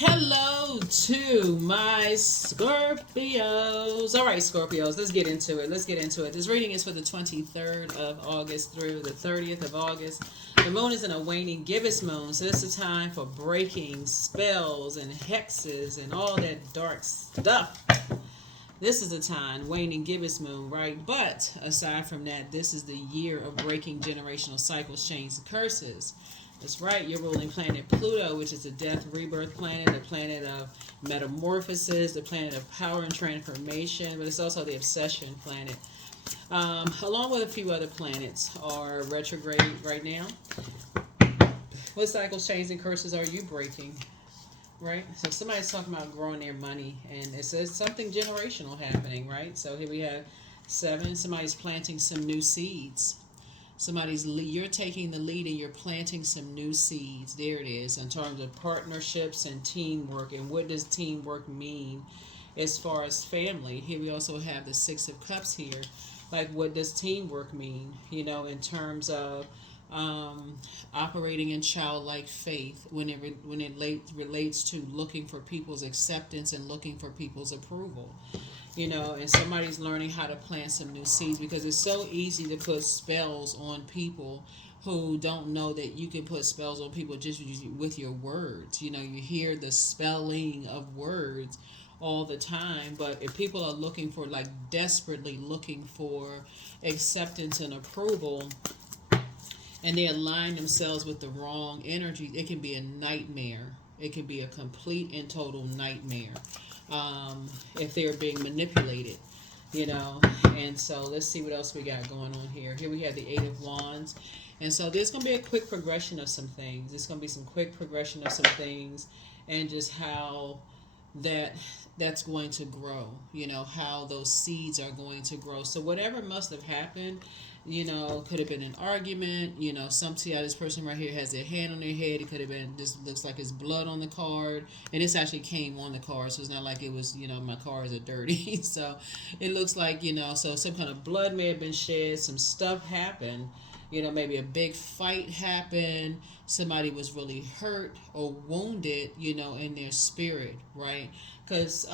Hello to my Scorpios. All right, Scorpios, let's get into it. This reading is for the 23rd of August through the 30th of August. The moon is in a waning gibbous moon, so this is a time for breaking spells and hexes and all that dark stuff. This is a time, waning gibbous moon, right? But aside from that, this is the year of breaking generational cycles, chains, and curses. That's right, your ruling planet Pluto, which is the death rebirth planet, the planet of metamorphosis, the planet of power and transformation, but it's also the obsession planet. Along with a few other planets are retrograde right now. What cycles, chains, and curses are you breaking? Right? So somebody's talking about growing their money, and it says something generational happening, right? So here we have 7. Somebody's planting some new seeds. You're taking the lead and you're planting some new seeds. There it is, in terms of partnerships and teamwork. And what does teamwork mean as far as family? Here we also have the 6 of Cups here. Like, what does teamwork mean? In terms of operating in childlike faith when it relates to looking for people's acceptance and looking for people's approval. And somebody's learning how to plant some new seeds, because it's so easy to put spells on people who don't know that you can put spells on people just with your words. You hear the spelling of words all the time, but if people are looking for, like, desperately looking for acceptance and approval, and they align themselves with the wrong energy, it can be a nightmare. It can be a complete and total nightmare if they're being manipulated, And so let's see what else we got going on here. Here we have the 8 of Wands. And so there's going to be a quick progression of some things. There's going to be some quick progression of some things, and just how that's going to grow, how those seeds are going to grow. So whatever must have happened, could have been an argument, see how this person right here has their hand on their head. It could have been, this looks like it's blood on the card, and this actually came on the card, so it's not like it was, my cards are dirty. So it looks like, so some kind of blood may have been shed, some stuff happened, maybe a big fight happened, somebody was really hurt or wounded, in their spirit, right? Because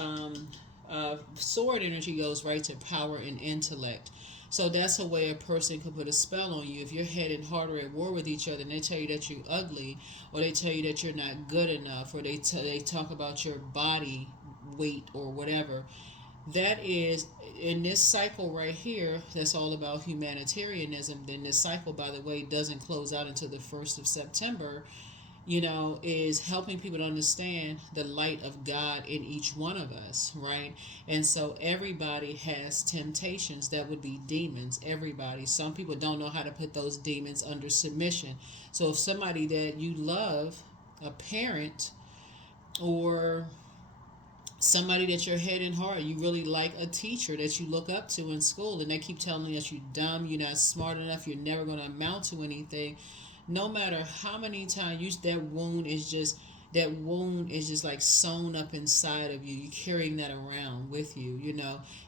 sword energy goes right to power and intellect. So that's a way a person could put a spell on you. If you're head and heart are at war with each other, and they tell you that you're ugly, or they tell you that you're not good enough, or they talk about your body weight or whatever, that is, in this cycle right here, that's all about humanitarianism. Then this cycle, by the way, doesn't close out until the 1st of September, is helping people to understand the light of God in each one of us, right? And so everybody has temptations that would be demons. Everybody. Some people don't know how to put those demons under submission. So if somebody that you love, a parent, or somebody that you're head and heart, you really like, a teacher that you look up to in school, and they keep telling you that you're dumb, you're not smart enough, you're never going to amount to anything, no matter how many times that wound is just like sewn up inside of you. You're carrying that around with you,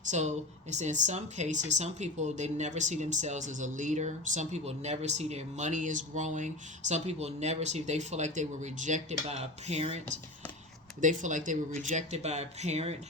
So it's, in some cases, some people, they never see themselves as a leader. Some people never see their money is growing. Some people never see, they feel like they were rejected by a parent. They feel like they were rejected by a parent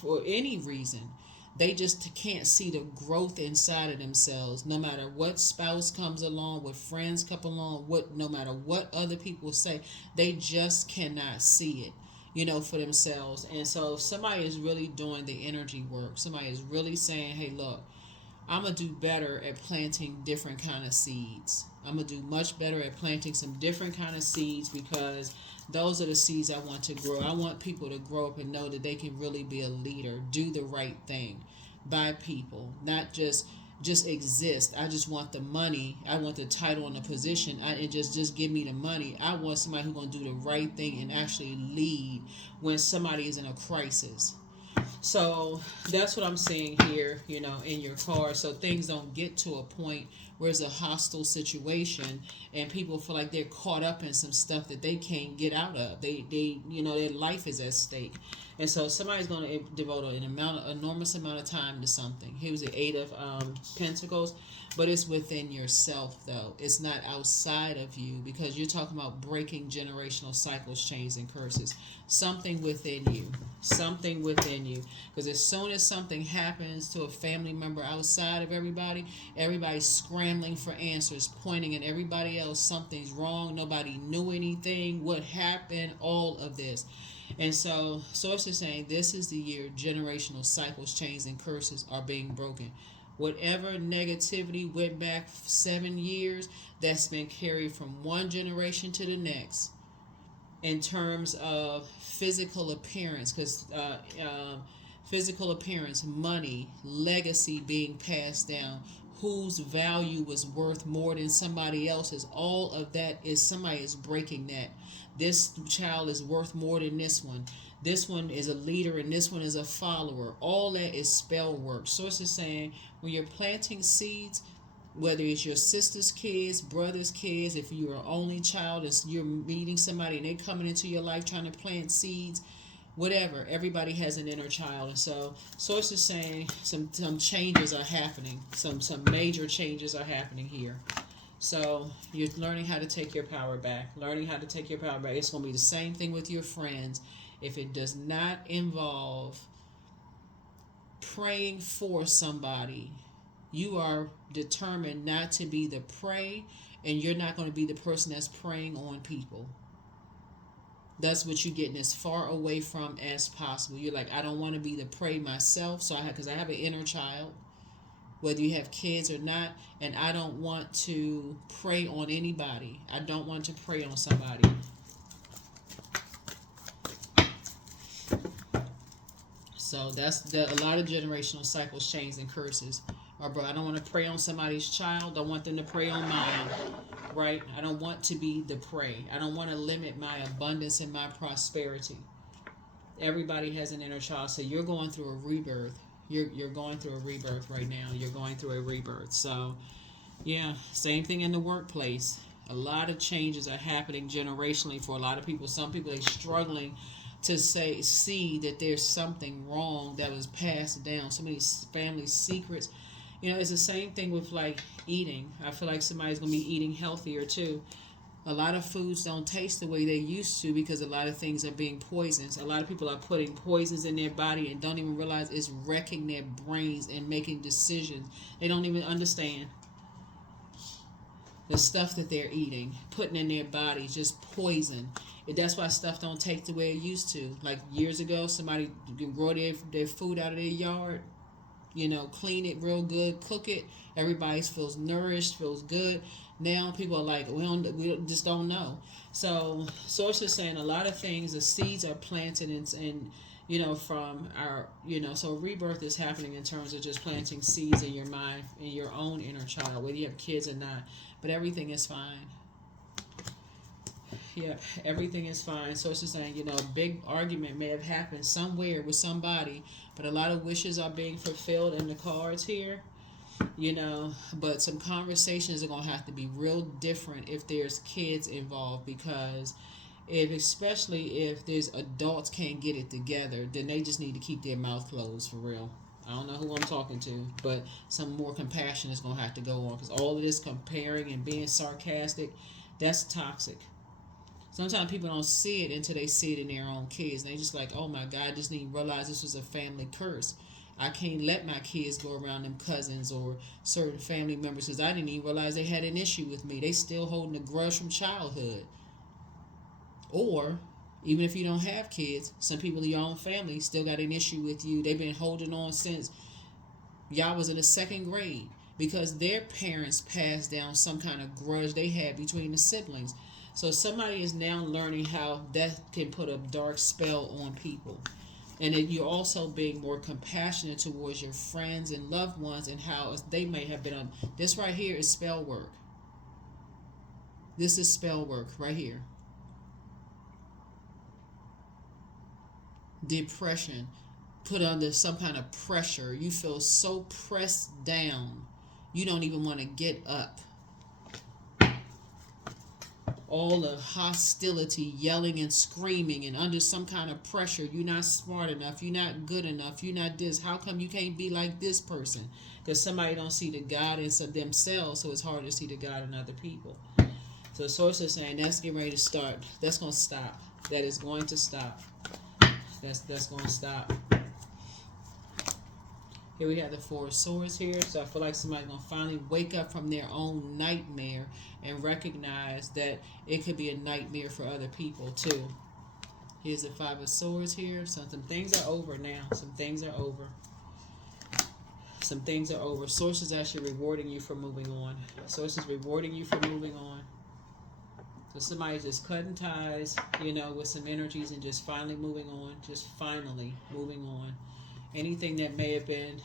for any reason. They just can't see the growth inside of themselves. No matter what spouse comes along, what friends come along, no matter what other people say, they just cannot see it, for themselves. And so if somebody is really doing the energy work, somebody is really saying, hey, look, I'm going to do better at planting different kind of seeds. I'm going to do much better at planting some different kind of seeds, because those are the seeds I want to grow. I want people to grow up and know that they can really be a leader, do the right thing by people, not just exist. I just want the money. I want the title and the position. And just give me the money. I want somebody who's going to do the right thing and actually lead when somebody is in a crisis. So that's what I'm seeing here, in your card. So things don't get to a point where it's a hostile situation and people feel like they're caught up in some stuff that they can't get out of. They their life is at stake. And so somebody's going to devote enormous amount of time to something. Here was the Eight of Pentacles, but it's within yourself though. It's not outside of you, because you're talking about breaking generational cycles, chains, and curses. Something within you. Something within you. Because as soon as something happens to a family member outside of everybody's scrambling for answers, pointing at everybody else. Something's wrong. Nobody knew anything. What happened? All of this. And so, Source is saying this is the year generational cycles, chains, and curses are being broken. Whatever negativity went back 7 years, that's been carried from one generation to the next in terms of physical appearance, because physical appearance, money, legacy being passed down, whose value was worth more than somebody else's. All of that is somebody is breaking that. This child is worth more than this one. This one is a leader and this one is a follower. All that is spell work. Source is saying when you're planting seeds, whether it's your sister's kids, brother's kids, if you're an only child and you're meeting somebody and they're coming into your life trying to plant seeds, whatever, everybody has an inner child. And so Source is saying some changes are happening. Some major changes are happening here. So you're learning how to take your power back. Learning how to take your power back. It's going to be the same thing with your friends. If it does not involve praying for somebody, you are determined not to be the prey, and you're not going to be the person that's preying on people. That's what you're getting as far away from as possible. You're like, I don't want to be the prey myself, so because I have an inner child, whether you have kids or not, and I don't want to prey on anybody. I don't want to prey on somebody. So that's a lot of generational cycles, chains, and curses. Or, bro, I don't want to prey on somebody's child. I want them to prey on mine, right? I don't want to be the prey. I don't want to limit my abundance and my prosperity. Everybody has an inner child, so you're going through a rebirth. You're going through a rebirth right now. You're going through a rebirth. So, yeah, same thing in the workplace. A lot of changes are happening generationally for a lot of people. Some people are struggling to see that there's something wrong that was passed down. So many family secrets. It's the same thing with like eating. I feel like somebody's going to be eating healthier too. A lot of foods don't taste the way they used to because a lot of things are being poisoned. A lot of people are putting poisons in their body and don't even realize it's wrecking their brains and making decisions. They don't even understand the stuff that they're eating, putting in their bodies, just poison. And that's why stuff don't taste the way it used to. Like years ago, somebody can grow their food out of their yard, clean it real good, cook it. Everybody feels nourished, feels good. Now people are like, we just don't know. So Source is saying a lot of things, the seeds are planted and from our, so rebirth is happening in terms of just planting seeds in your mind, in your own inner child, whether you have kids or not. But everything is fine. Yeah, everything is fine. So it's just saying, a big argument may have happened somewhere with somebody, but a lot of wishes are being fulfilled in the cards here. But some conversations are going to have to be real different if there's kids involved, because especially if there's adults can't get it together, then they just need to keep their mouth closed for real. I don't know who I'm talking to, but some more compassion is going to have to go on, because all of this comparing and being sarcastic, that's toxic. Sometimes people don't see it until they see it in their own kids. And they just like, oh my God, I just need to realize this was a family curse. I can't let my kids go around them cousins or certain family members because I didn't even realize they had an issue with me. They still holding a grudge from childhood. Or, even if you don't have kids, some people in your own family still got an issue with you. They've been holding on since y'all was in the second grade because their parents passed down some kind of grudge they had between the siblings. So somebody is now learning how that can put a dark spell on people. And then you're also being more compassionate towards your friends and loved ones and how they may have been on. This right here is spell work. This is spell work right here. Depression. Put under some kind of pressure. You feel so pressed down You don't even want to get up. All the hostility, yelling and screaming and under some kind of pressure. You're not smart enough. You're not good enough. You're not this. How come you can't be like this person? Because somebody don't see the God in themselves, so it's hard to see the God in other people. So the source is saying that's getting ready to start. That's going to stop. That is going to stop. That's going to stop. Here we have the Four of Swords here. So I feel like somebody's going to finally wake up from their own nightmare and recognize that it could be a nightmare for other people too. Here's the Five of Swords here. So some things are over now. Some things are over. Some things are over. Source is actually rewarding you for moving on. Source is rewarding you for moving on. So somebody's just cutting ties, with some energies and just finally moving on. Just finally moving on. Anything that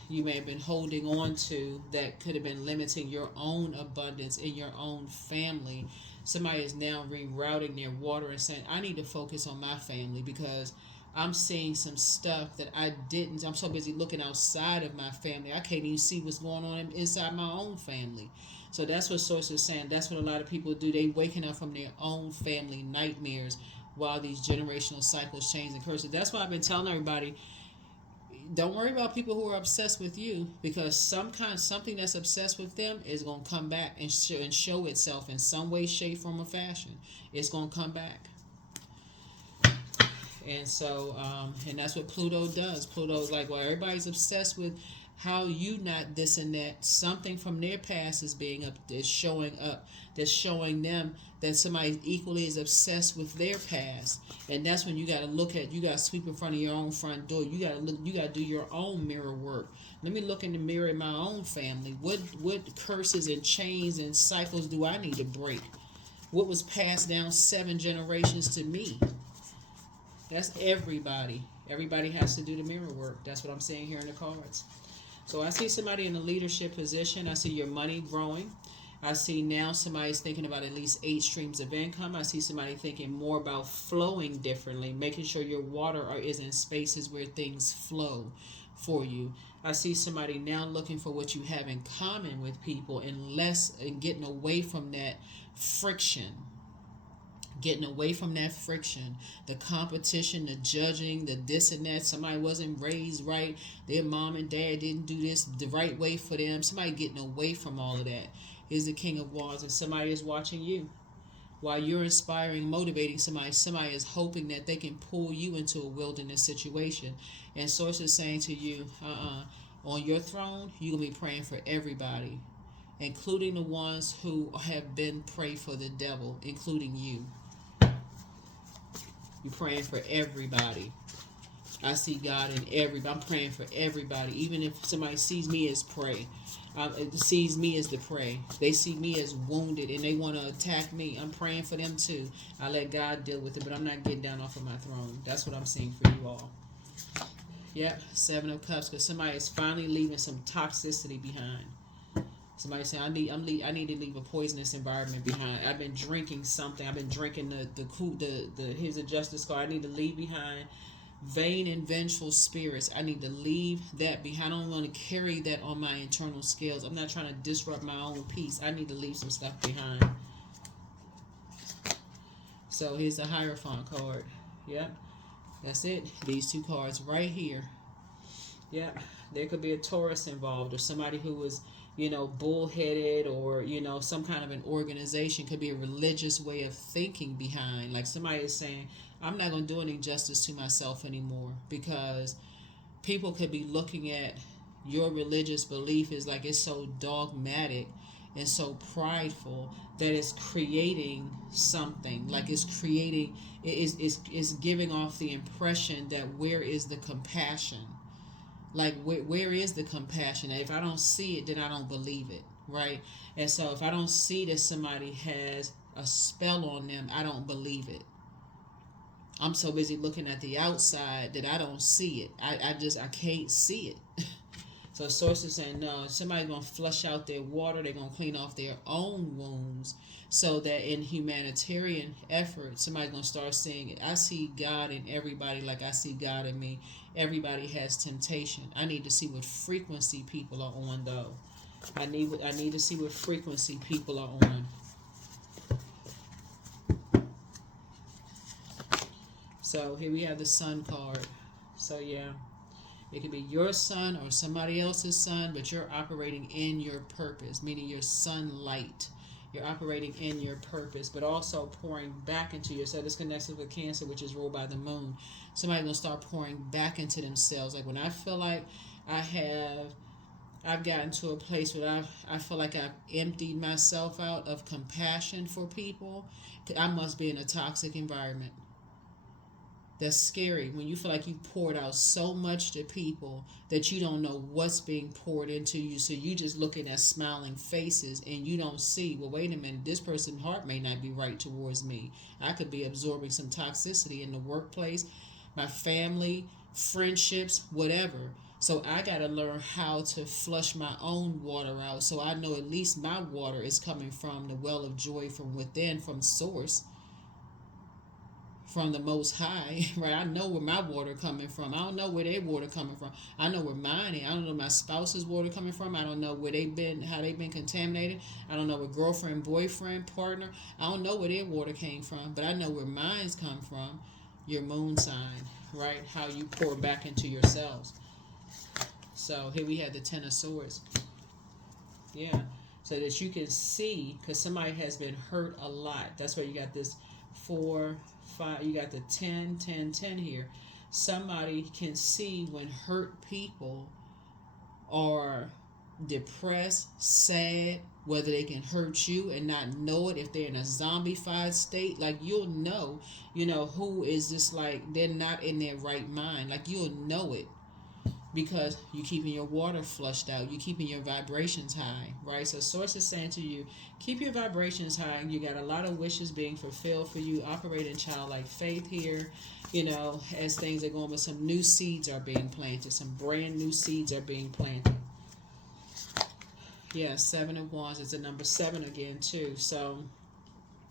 you may have been holding on to that could have been limiting your own abundance in your own family. Somebody is now rerouting their water and saying, I need to focus on my family because I'm seeing some stuff that I'm so busy looking outside of my family. I can't even see what's going on inside my own family. So that's what Source is saying. That's what a lot of people do. They waking up from their own family nightmares while these generational cycles change and curses. That's why I've been telling everybody, don't worry about people who are obsessed with you, because something that's obsessed with them is going to come back and show itself in some way, shape, form, or fashion. It's going to come back. And so, and that's what Pluto does. Pluto's like, well, everybody's obsessed with how you not this and that. Something from their past is showing up. That's showing them that somebody equally is obsessed with their past. And that's when you got to sweep in front of your own front door. You got to do your own mirror work. Let me look in the mirror in my own family. What curses and chains and cycles do I need to break? What was passed down 7 generations to me? That's everybody. Everybody has to do the mirror work. That's what I'm saying here in the cards. So I see somebody in a leadership position. I see your money growing. I see now somebody's thinking about at least 8 streams of income. I see somebody thinking more about flowing differently, making sure your water is in spaces where things flow for you. I see somebody now looking for what you have in common with people and getting away from that friction. Getting away from that friction, the competition, the judging, the this and that. Somebody wasn't raised right. Their mom and dad didn't do this the right way for them. Somebody getting away from all of that. Here's the King of Wands, and somebody is watching you. While you're inspiring, motivating somebody is hoping that they can pull you into a wilderness situation. And Source is saying to you, on your throne, you're going to be praying for everybody, including the ones who have been prayed for the devil, including you. You're praying for everybody. I see God in everybody. I'm praying for everybody. Even if somebody sees me as prey, sees me as the prey. They see me as wounded and they want to attack me. I'm praying for them too. I let God deal with it, but I'm not getting down off of my throne. That's what I'm seeing for you all. Yep, 7 of Cups, because somebody is finally leaving some toxicity behind. Somebody saying, I need to leave a poisonous environment behind. I've been drinking something. I've been drinking here's a justice card. I need to leave behind vain and vengeful spirits. I need to leave that behind. I don't want to carry that on my internal scales. I'm not trying to disrupt my own peace. I need to leave some stuff behind. So here's the Hierophant card. Yep. That's it. These 2 cards right here. Yep. There could be a Taurus involved, or somebody who was bullheaded, or, some kind of an organization. Could be a religious way of thinking behind. Like somebody is saying, I'm not going to do any justice to myself anymore, because people could be looking at your religious belief as like it's so dogmatic and so prideful that it's creating something. Like it's giving off the impression that where is the compassion? Like, where is the compassion? If I don't see it, then I don't believe it, right? And so if I don't see that somebody has a spell on them, I don't believe it. I'm so busy looking at the outside that I don't see it. I can't see it. So Source is saying, no, somebody's going to flush out their water. They're going to clean off their own wounds, so that in humanitarian effort, somebody's going to start seeing it. I see God in everybody like I see God in me. Everybody has temptation. I need to see what frequency people are on, though. I need to see what frequency people are on. So here we have the sun card. So yeah, it could be your sun or somebody else's sun, but you're operating in your purpose, meaning your sunlight. You're operating in your purpose, but also pouring back into yourself. This connects with Cancer, which is ruled by the moon. Somebody's gonna start pouring back into themselves. Like when I feel like I have I've gotten to a place where I feel like I've emptied myself out of compassion for people. I must be in a toxic environment. That's scary when you feel like you poured out so much to people that you don't know what's being poured into you. So you just looking at smiling faces and you don't see, well, wait a minute, this person's heart may not be right towards me. I could be absorbing some toxicity in the workplace, my family, friendships, whatever. So I got to learn how to flush my own water out so I know at least my water is coming from the well of joy from within, from source, from the Most High, right? I know where my water coming from. I don't know where their water coming from. I know where mine is. I don't know my spouse's water coming from. I don't know where they've been, how they've been contaminated. I don't know where girlfriend, boyfriend, partner. I don't know where their water came from, but I know where mine's come from. Your moon sign, right? How you pour back into yourselves. So here we have the Ten of Swords. Yeah. So that you can see, because somebody has been hurt a lot. That's why you got this 4, 5, you got the 10, 10, 10 here. Somebody can see when hurt people are depressed, sad, whether they can hurt you and not know it, if they're in a zombified state. Like you'll know, who is just like they're not in their right mind. Like you'll know it. Because you're keeping your water flushed out. You're keeping your vibrations high, right? So Source is saying to you, keep your vibrations high. You got a lot of wishes being fulfilled for you. Operate in childlike faith here, as things are going, but some new seeds are being planted. Some brand new seeds are being planted. Yeah, 7 of Wands. It's a number 7 again, too. So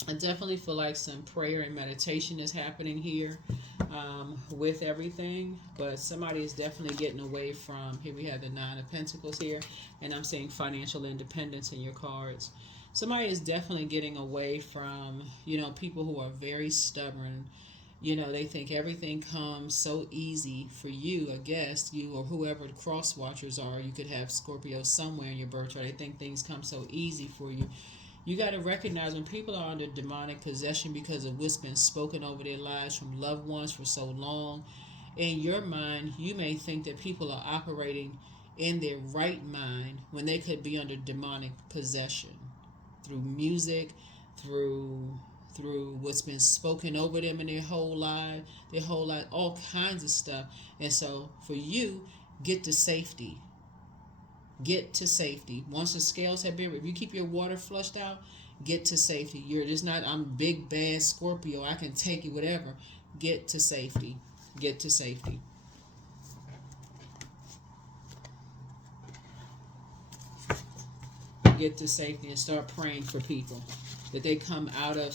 I definitely feel like some prayer and meditation is happening here. With everything, but somebody is definitely getting away from, here we have the 9 of Pentacles here, and I'm seeing financial independence in your cards. Somebody is definitely getting away from, people who are very stubborn. They think everything comes so easy for you, I guess, you or whoever the cross watchers are. You could have Scorpio somewhere in your birth chart. They think things come so easy for you. You got to recognize when people are under demonic possession because of what's been spoken over their lives from loved ones for so long. In your mind, you may think that people are operating in their right mind when they could be under demonic possession through music, through what's been spoken over them in their whole life, all kinds of stuff. And so for you, get to safety. Get to safety. Once the scales have been, if you keep your water flushed out, get to safety. You're just not, I'm big bad Scorpio, I can take it, whatever. Get to safety. Get to safety. Get to safety and start praying for people that they come out of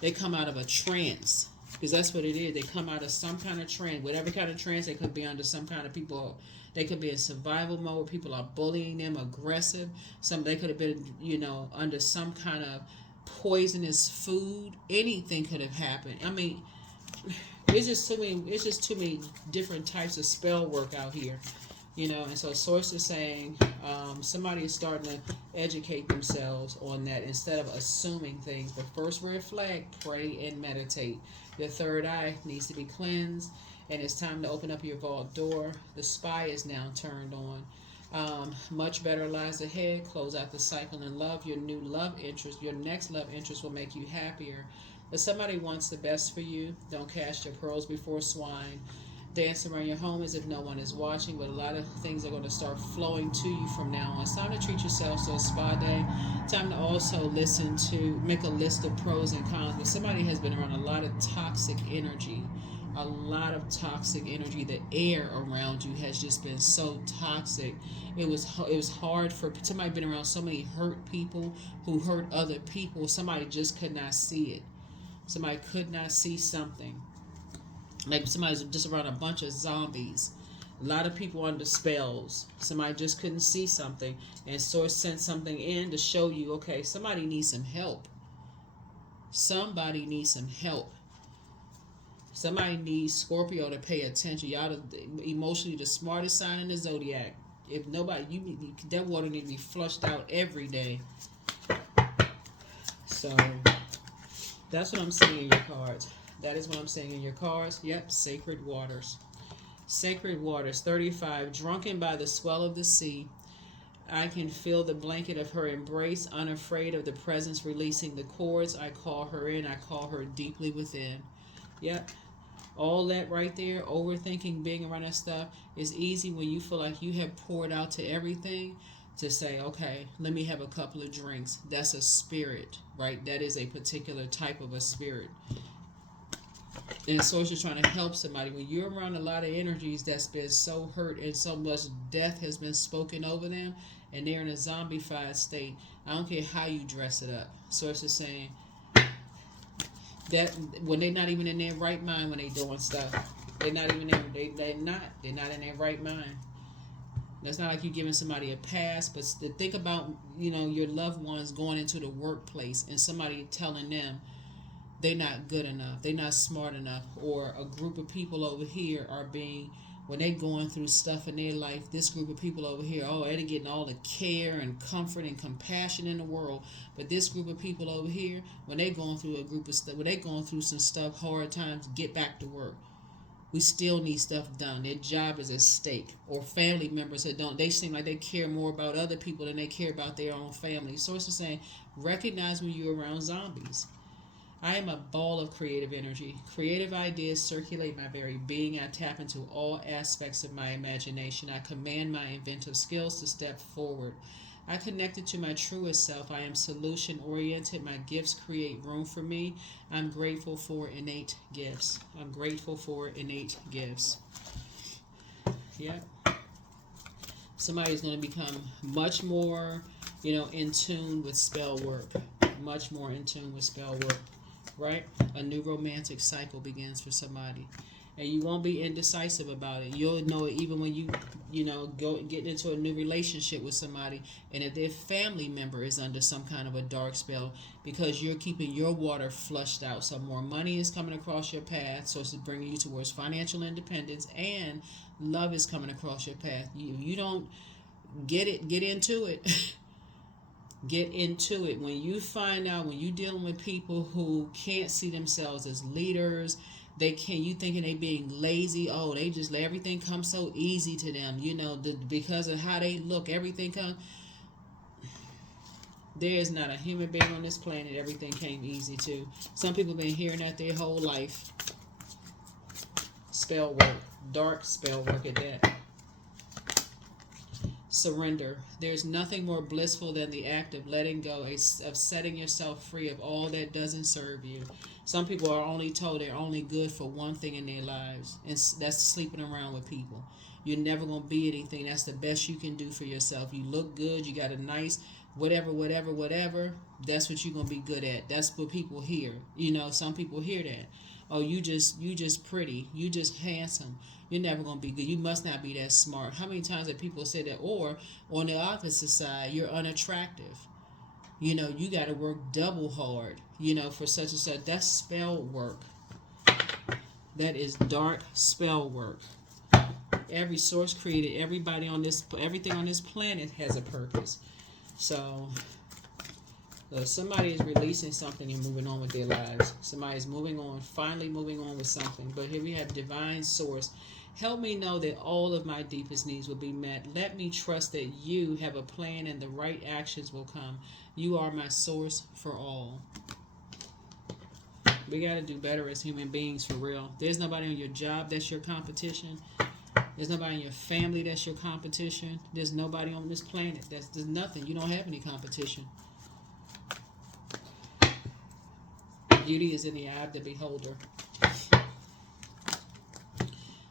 they come out of a trance. Because that's what it is. They come out of some kind of trance. Whatever kind of trance, they could be under some kind of people. They could be in survival mode. People are bullying them, aggressive. They could have been, under some kind of poisonous food. Anything could have happened. I mean, it's just too many different types of spell work out here. And so Source is saying somebody is starting to educate themselves on that instead of assuming things. The first red flag, pray and meditate. Your third eye needs to be cleansed, and it's time to open up your vault door. The spy is now turned on. Much better lies ahead. Close out the cycle in love. Your new love interest, your next love interest will make you happier. If somebody wants the best for you, don't cast your pearls before swine. Dance around your home as if no one is watching, but a lot of things are going to start flowing to you from now on. It's time to treat yourself to a spa day. Time to also make a list of pros and cons. But somebody has been around a lot of toxic energy. A lot of toxic energy. The air around you has just been so toxic. It was hard for somebody been around so many hurt people who hurt other people. Somebody just could not see it. Somebody could not see something. Like somebody's just around a bunch of zombies. A lot of people under spells. Somebody just couldn't see something, and source sent something in to show you, okay, somebody needs some help. Somebody needs some help. Somebody needs Scorpio to pay attention. Y'all emotionally the smartest sign in the zodiac. If nobody, that water needs to be flushed out every day. So that's what I'm seeing in your cards. That is what I'm saying in your cards. Yep, sacred waters. Sacred waters, 35. Drunken by the swell of the sea, I can feel the blanket of her embrace, unafraid of the presence releasing the cords. I call her in, I call her deeply within. Yep. All that right there, overthinking, being around that stuff, is easy when you feel like you have poured out to everything to say, okay, let me have a couple of drinks. That's a spirit, right? That is a particular type of a spirit. And so it's just trying to help somebody. When you're around a lot of energies that's been so hurt and so much death has been spoken over them, and they're in a zombified state, I don't care how you dress it up. So it's just saying that when they're not even in their right mind when they're doing stuff, they're not even in, they're not in their right mind. That's not like you giving somebody a pass, but to think about, your loved ones going into the workplace and somebody telling them they're not good enough, they're not smart enough, or a group of people over here are being, when they're going through stuff in their life, this group of people over here, they're getting all the care and comfort and compassion in the world. But this group of people over here, when they're going through a group of stuff, when they're going through some stuff, hard times, get back to work. We still need stuff done. Their job is at stake. Or family members that don't, they seem like they care more about other people than they care about their own family. So it's just saying, recognize when you're around zombies. I am a ball of creative energy. Creative ideas circulate my very being. I tap into all aspects of my imagination. I command my inventive skills to step forward. I connected to my truest self. I am solution oriented. My gifts create room for me. I'm grateful for innate gifts. I'm grateful for innate gifts. Yep. Somebody's going to become much more, in tune with spell work. Much more in tune with spell work. Right? A new romantic cycle begins for somebody. And you won't be indecisive about it. You'll know it even when you go get into a new relationship with somebody, and if their family member is under some kind of a dark spell, because you're keeping your water flushed out. So more money is coming across your path, so it's bringing you towards financial independence, and love is coming across your path. You don't get into it. Get into it. When you find out, when you're dealing with people who can't see themselves as leaders, you thinking they being lazy, they just let everything come so easy to them, because of how they look, everything comes. There is not a human being on this planet everything came easy to. Some people been hearing that their whole life. Spell work, dark spell work at that. Surrender. There's nothing more blissful than the act of letting go, of setting yourself free of all that doesn't serve you. Some people are only told they're only good for one thing in their lives, and that's sleeping around with people. You're never going to be anything. That's the best you can do for yourself. You look good. You got a nice whatever. That's what you're going to be good at. That's what people hear. Some people hear that. Oh, you just pretty. You just handsome. You're never going to be good. You must not be that smart. How many times have people said that? Or on the opposite side, you're unattractive. You got to work double hard, for such and such. That's spell work. That is dark spell work. Every source created everything on this planet has a purpose. So somebody is releasing something and moving on with their lives. Somebody's moving on, finally moving on with something. But here we have divine source. Help me know that all of my deepest needs will be met. Let me trust that you have a plan and the right actions will come. You are my source for all. We got to do better as human beings, for real. There's nobody on your job that's your competition. There's nobody in your family that's your competition. There's nobody on this planet. There's nothing. You don't have any competition. Beauty is in the eye of the beholder.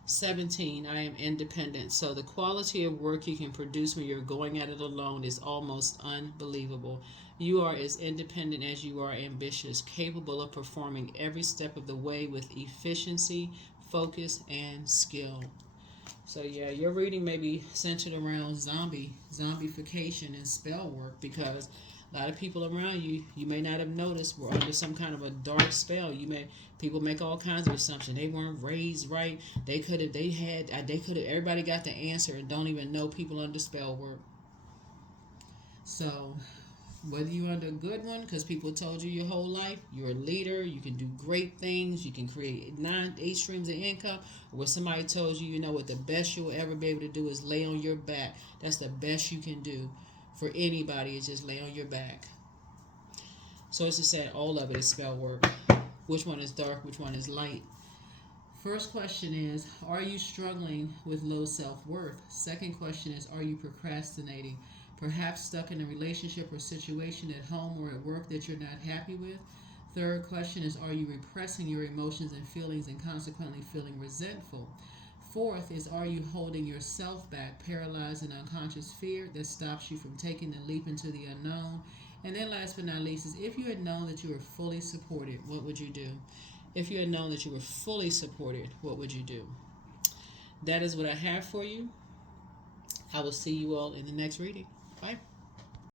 17, I am independent. So the quality of work you can produce when you're going at it alone is almost unbelievable. You are as independent as you are ambitious, capable of performing every step of the way with efficiency, focus, and skill. So yeah, your reading may be centered around zombification and spell work, because a lot of people around you, you may not have noticed, were under some kind of a dark spell. People make all kinds of assumptions. They weren't raised right. They could have. Everybody got the answer and don't even know people under spell work. So whether you're under a good one because people told you your whole life, you're a leader, you can do great things, you can create 8 streams of income, or where somebody told you, you know what, the best you'll ever be able to do is lay on your back. That's the best you can do for anybody, is just lay on your back. So it's just said all of it is spell work. Which one is dark, which one is light? First question is, are you struggling with low self-worth? Second question is, are you procrastinating? Perhaps stuck in a relationship or situation at home or at work that you're not happy with. Third question is, are you repressing your emotions and feelings and consequently feeling resentful? Fourth is, are you holding yourself back, paralyzed in unconscious fear that stops you from taking the leap into the unknown? And then last but not least is, if you had known that you were fully supported, what would you do? If you had known that you were fully supported, what would you do? That is what I have for you. I will see you all in the next reading. Bye.